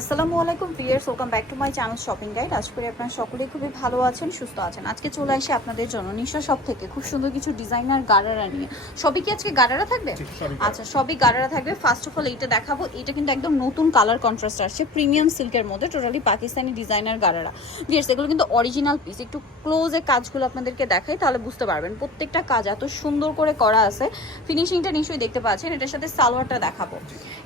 আসসালামু আলাইকুম viewers, welcome back to my channel shopping guide. আশা করি আপনারা সকলেই খুবই ভালো আছেন, সুস্থ আছেন। আজকে চলে আসি আপনাদের জন্য নিশা শপ থেকে খুব সুন্দর কিছু ডিজাইনার গারারা নিয়ে। সবই কি আজকে গারারা থাকবে? আচ্ছা, সবই গারারা থাকবে। ফার্স্ট অফ অল এইটা দেখাবো। এটা কিন্তু একদম নতুন কালার কন্ট্রাস্ট আসছে, প্রিমিয়াম সিল্কের মধ্যে, totally Pakistani designer gharara. Viewers, এগুলো কিন্তু অরিজিনাল পিস। একটু ক্লোজে কাজগুলো আপনাদেরকে দেখাই, তাহলে বুঝতে পারবেন প্রত্যেকটা কাজ এত সুন্দর করে করা আছে। ফিনিশিংটা নিশ্চয়ই দেখতে পাচ্ছেন। এটার সাথে সালোয়ারটা দেখাবো।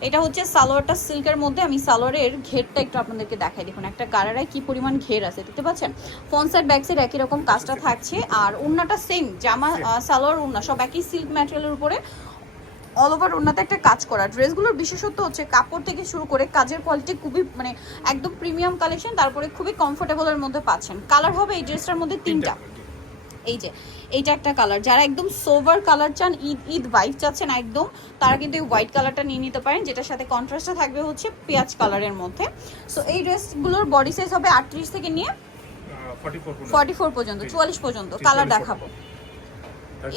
এটা হচ্ছে সালোয়ারটা সিল্কের মধ্যে। আমি সালোয়ারের ঘেরটা একটু আপনাদেরকে দেখাই। দেখুন একটা গারারায় কি পরিমাণ ঘের আছে, দেখতে পাচ্ছেন। ফ্রন্ট সাইড ব্যাক সাইড একই রকম কাজটা থাকছে। আর ওড়নাটা সেম, জামা সালোয়ার ওড়না সব একই সিল্ক ম্যাটেরিয়ালের উপরে অল ওভার ওড়নাতে একটা কাজ করা। ড্রেসগুলোর বিশেষত্ব হচ্ছে কাপড় থেকে শুরু করে কাজের কোয়ালিটি খুবই একদম প্রিমিয়াম কালেকশন, তারপরে খুবই কমফোর্টেবলের মধ্যে পাচ্ছেন। কালার হবে এই ড্রেসটার মধ্যে তিনটা। এই যে এইটা একটা কালার, যারা একদম সোভার কালার চান, ঈদ ভাইব চাচ্ছেন একদম, তারা কিন্তু এই হোয়াইট কালারটা নিয়ে নিতে পারেন, যেটার সাথে কন্ট্রাস্টটা থাকবে হচ্ছে পেঁয়াজ কালারের মধ্যে। সো এই ড্রেসগুলোর বডি সাইজ হবে 38 থেকে নিয়ে 44 পর্যন্ত, 44 পর্যন্ত। কালার দেখাবো।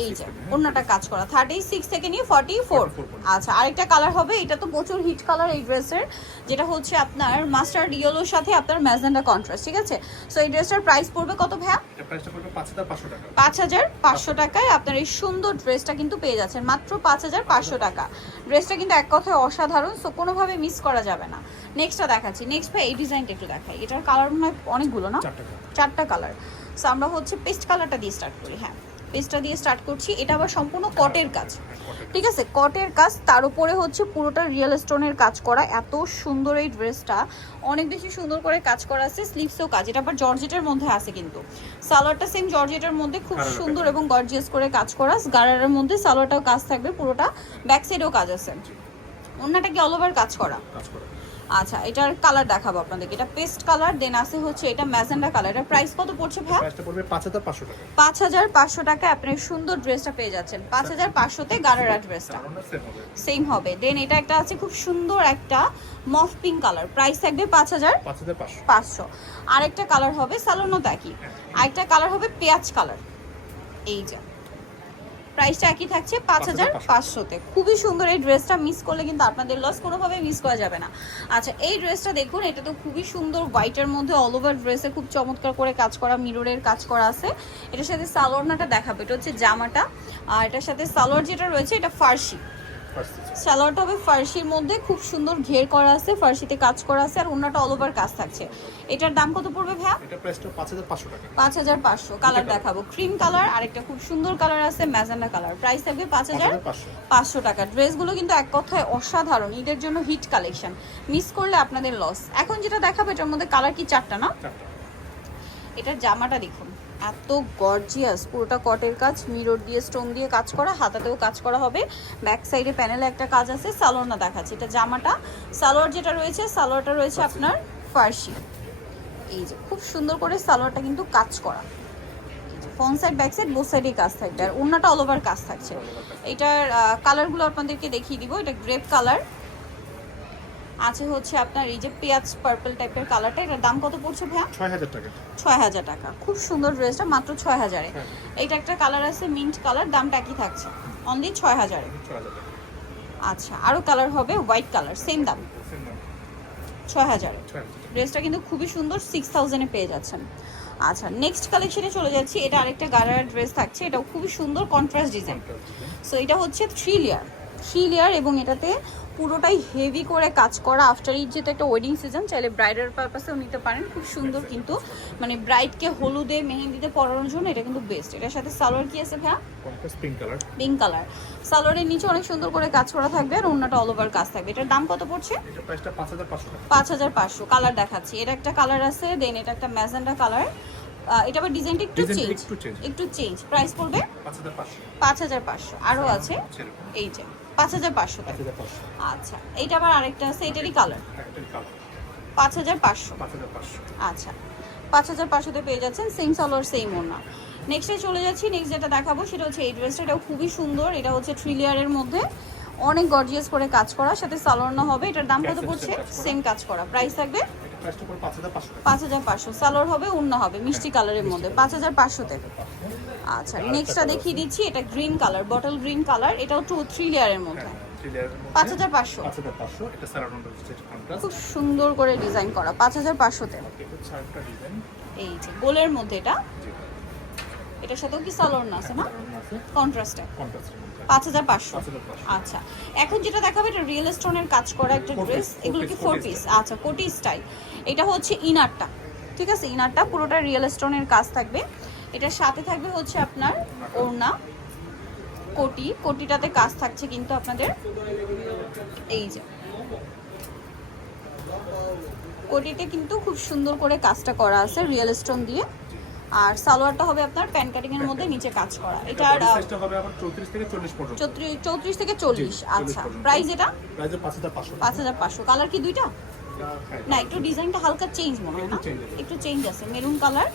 এই যে ওড়নাটা কাজ করা 36 থেকে নিয়ে 44। আচ্ছা, আরেকটা কালার হবে, এটা তো প্রচুর হিট কালার এই ড্রেসের, যেটা হচ্ছে আপনার মাস্টার্ড ইয়েলোর সাথে আপনার ম্যাজেন্ডা কন্ট্রাস্ট। ঠিক আছে, সো এই ড্রেসটার প্রাইস পড়বে কত ভাইয়া? এটা প্রাইসটা পড়বে 5500 টাকা। 5500 টাকায় আপনার এই সুন্দর ড্রেসটা কিন্তু পেয়ে যাচ্ছেন, মাত্র 5500 টাকা। ড্রেসটা কিন্তু এক কথায় অসাধারণ, সো কোনোভাবে মিস করা যাবে না। নেক্সটটা দেখাচ্ছি। নেক্সট ভাই এই ডিজাইনটা একটু দেখাই। এটার কালার মনে হয় অনেকগুলো না, চারটা কালার। সো আমরা হচ্ছে পেস্ট কালারটা দিয়ে স্টার্ট করি। হ্যাঁ, পেস্টটা দিয়ে স্টার্ট করছি। এটা আবার সম্পূর্ণ কটের কাজ। ঠিক আছে, কটের কাজ, তার উপরে হচ্ছে পুরোটা রিয়েল স্টোনের কাজ করা। এত সুন্দর এই ড্রেসটা, অনেক বেশি সুন্দর করে কাজ করা আছে। স্লিভসেও কাজ, এটা আবার জর্জেটের মধ্যে আছে কিন্তু। সালোয়ারটা সেম জর্জেটের মধ্যে, খুব সুন্দর এবং গর্জিয়াস করে কাজ করা। গারারের মধ্যে সালোয়ারটাও কাজ থাকবে পুরোটা, ব্যাক সাইডেও কাজ আছে। ওড়নাটা কি অল ওভার কাজ করা? আচ্ছা, এটার কালার দেখাবো আপনাদেরকে। এটা পেস্ট কালার, দেন আছে হচ্ছে এটা ম্যাজেন্ডা কালার। এটার প্রাইস কত পড়ছে ভাই? প্রাইসটা পড়বে 5500 টাকা। 5500 টাকায় আপনি সুন্দর ড্রেসটা পেয়ে যাচ্ছেন। 5500 তে গারারা ড্রেসটা সেম হবে। দেন এটা একটা আছে খুব সুন্দর একটা মফ পিঙ্ক কালার, প্রাইস থাকবে 5500। আরেকটা কালার হবে সালোনা তাকি, আরেকটা কালার হবে পেঁয়াজ কালার। এই যে প্রাইসটা একই থাকছে 5500-তে। খুবই সুন্দর এই ড্রেসটা, মিস করলে কিন্তু আপনাদের লস, কোনোভাবে মিস করা যাবে না। আচ্ছা, এই ড্রেসটা দেখুন, এটা তো খুবই সুন্দর হোয়াইটের মধ্যে অল ওভার ড্রেসে খুব চমৎকার করে কাজ করা, মিররের কাজ করা আছে। এটার সাথে সালোয়ারটা দেখাবো। এটা হচ্ছে জামাটা, আর এটার সাথে সালোয়ার যেটা রয়েছে এটা ফার্সি। সালোয়ারটা হবে ফার্সির মধ্যে, খুব সুন্দর ঘের করা আছে, ফার্সিতে কাজ করা আছে, আর ওড়নাটা অল ওভার কাজ থাকছে। এটার দাম কত পড়বে ভাইয়া? এটা প্রাইসটা 5500 টাকা। 5500। কালার দেখাবো, ক্রিম কালার, আরেকটা খুব সুন্দর কালার আছে ম্যাজেন্ডা কালার। প্রাইস থাকবে 5500 টাকা। ড্রেসগুলো কিন্তু এক কথায় অসাধারণ, ঈদের জন্য হিট কালেকশন, মিস করলে আপনাদের লস। এখন যেটা দেখাবো এটার মধ্যে কালার কি চারটা না? এটার জামাটা দেখুন, এত গর্জিয়াস, পুরোটা কটের কাজ, মিরর দিয়ে স্টোন দিয়ে কাজ করা, হাতাতেও কাজ করা হবে, ব্যাক সাইডে প্যানেলে একটা কাজ আছে। সালোয়ারটা দেখাচ্ছি। এটা জামাটা, সালোয়ার যেটা রয়েছে, সালোয়ারটা রয়েছে আপনার ফার্সি। এই যে খুব সুন্দর করে সালোয়ারটা কিন্তু কাজ করা, front side back side both সাইডেই কাজ থাকবে, আর ওড়নাটা অল ওভার কাজ থাকছে। এটার কালারগুলো আপনাদেরকে দেখিয়ে দিব। এটা গ্রেপ কালার আছে, হচ্ছে আপনার এই যে পেঁয়াজ পার্পল টাইপের কালারটা। এটার দাম কত পড়ছে ভাইয়া? 6000 টাকা। 6000 টাকা। খুব সুন্দর ড্রেসটা, মাত্র 6000-এ। এইটা একটা কালার আছে মিন্ট কালার, দামটা একই থাকছে, অনলি 6000-এ। আচ্ছা, আরো কালার হবে হোয়াইট কালার, সেম দাম 6000-এ। ড্রেসটা কিন্তু খুবই সুন্দর, 6000-এ পেয়ে যাচ্ছেন। আচ্ছা, নেক্সট কালেকশনে চলে যাচ্ছি। এটা আরেকটা গারারা ড্রেস থাকছে, এটাও খুবই সুন্দর কন্ট্রাস্ট ডিজাইন। সো এটা হচ্ছে 3 লেয়ার এবং এটাতে পুরোটাই হেভি করে কাজ করা। আফটার ঈদ যেটা একটা ওয়েডিং সিজন, চাইলে ব্রাইডাল পারপাসেও নিতে পারেন। খুব সুন্দর কিন্তু, ব্রাইডকে হলুদে মেহেন্দিতে পরানোর জন্য এটা কিন্তু বেস্ট। এটার সাথে সালোয়ার কি আছে ভাইয়া? Pink colour. সালোয়ারের নিচে অনেক সুন্দর করে কাজ করা থাকবে, আর ওড়নাটা অল ওভার কাজ থাকবে। এটার দাম কত পড়ছে? এটা প্রাইসটা 5500 টাকা। 5500। কালার দেখাচ্ছি। এটা একটা কালার আছে, দেন এটা একটা ম্যাজেন্ডা কালার। এটা আবার ডিজাইনটা একটু চেঞ্জ। প্রাইস পড়বে 5500। আরো আছে এই যে 5500 টাকা। আচ্ছা, এইটা আবার আরেকটা আছে, এটারই কালার 5500। আচ্ছা, 5500-তে পেয়ে যাচ্ছেন, সেম সালোয়ার সেম ওড়না। নেক্সটে চলে যাচ্ছি। নেক্সট যেটা দেখাবো সেটা হচ্ছে এই ড্রেসটা। এটাও খুবই সুন্দর, এটা হচ্ছে 3 লেয়ারের মধ্যে অনেক গর্জিয়াস করে কাজ করা, সাথে সালোয়ার হবে। এটার দাম কত পড়ছে? সেম কাজ করা। প্রাইস থাকবে 5500। সালোয়ার হবে, ওড়না হবে মিষ্টি কালারের মধ্যে, 5500-তে। আচ্ছা, নেক্সটটা দেখিয়ে দিচ্ছি। এটা green colour, bottle green colour, এটাও 3 লেয়ারের মধ্যে। 3 লেয়ারের মধ্যে 5500 5500 এটা সারাউন্ড হচ্ছে কন্ট্রাস্ট। খুব সুন্দর করে ডিজাইন করা 5500-তে। এটা হচ্ছে আরেকটা ডিজাইন। এই যে গোলের মধ্যে এটা, জি এটার সাথেও কি সালোয়ার না আছে না? আছে কন্ট্রাস্টে কন্ট্রাস্টের মধ্যে 5500। 5500। আচ্ছা, এখন যেটা দেখাবে এটা রিয়েল স্টোনের কাজ করা একটা Four ড্রেস। piece, এগুলো কি four 4 piece পিস? আচ্ছা, কোটি স্টাইল। এটা হচ্ছে ইনারটা, ঠিক আছে? ইনারটা পুরোটা রিয়েল স্টোনের কাজ থাকবে। এটার সাথে থাকবে হচ্ছে আপনার ওড়না, কোটিটাতে কাজ থাকছে কিন্তু আপনাদের এই যে কোটিতে কিন্তু খুব সুন্দর করে কাজটা করা আছে রিয়েল স্টোন দিয়ে। আর সালোয়ারটা হবে আপনার প্যান কাটিং এর মধ্যে নিচে কাজ করা। এটার সাইজটা হবে আবার 34 থেকে 40 পর্যন্ত। 34 থেকে 40। জি, আচ্ছা, 40 পর্যন্ত। প্রাইস এটা প্রাইস 5500। 5500। কালার কি দুইটা? হ্যাঁ, না, একটু ডিজাইনটা হালকা চেঞ্জ মনে হয় না? একটু change আছে। একটু চেঞ্জ আছে, মেরুন কালার।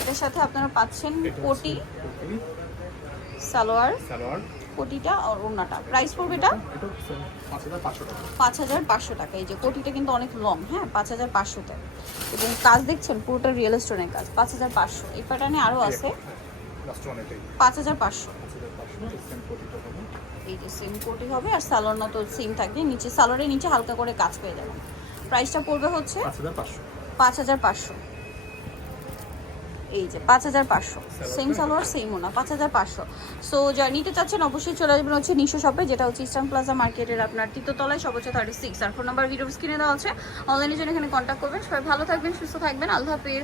এটার সাথে আপনারা পাচ্ছেন এটা কোটি, হচ্ছে কোটি, সালোয়ার, সালোয়ার। কোটিটা আর ওড়নাটা। প্রাইস পড়বে এটা এটা 5500 টাকা। 5500 টাকা। এই যে কোটিটা কিন্তু অনেক লং, হ্যাঁ, 5500-তে। এবং কাজ দেখছেন পুরোটা রিয়েল স্টোনের কাজ। 5500। এই প্যাটার্নে আরও আছে লাস্ট ওয়ান এটাই 5500। 5500 সেম কোটিটা হবে। এই যে সেম কোটি হবে আর সালোয়ার না তো সেম থাকবে। নিচে সালোয়ারের নিচে হালকা করে কাজ পেয়ে যাবেন। প্রাইসটা পড়বে হচ্ছে 5500। 5500। এই যে 5500, সেম সালোয়ার সেম ওনা, 5500। সো যা নিতে চাচ্ছেন অবশ্যই চলে যাবেন হচ্ছে নিশো শপে, যেটা হচ্ছে ইস্টার্ন প্লাজা মার্কেটের আপনার তৃতীয়তলায়, সর্বোচ্চ 36। আর ফোন নাম্বার ভিডিও স্ক্রিনে দেওয়া আছে। অনলাইনের জন্য এখানে কন্ট্যাক্ট করবেন। সবাই ভালো থাকবেন, সুস্থ থাকবেন। আল্লাহ হাফেজ।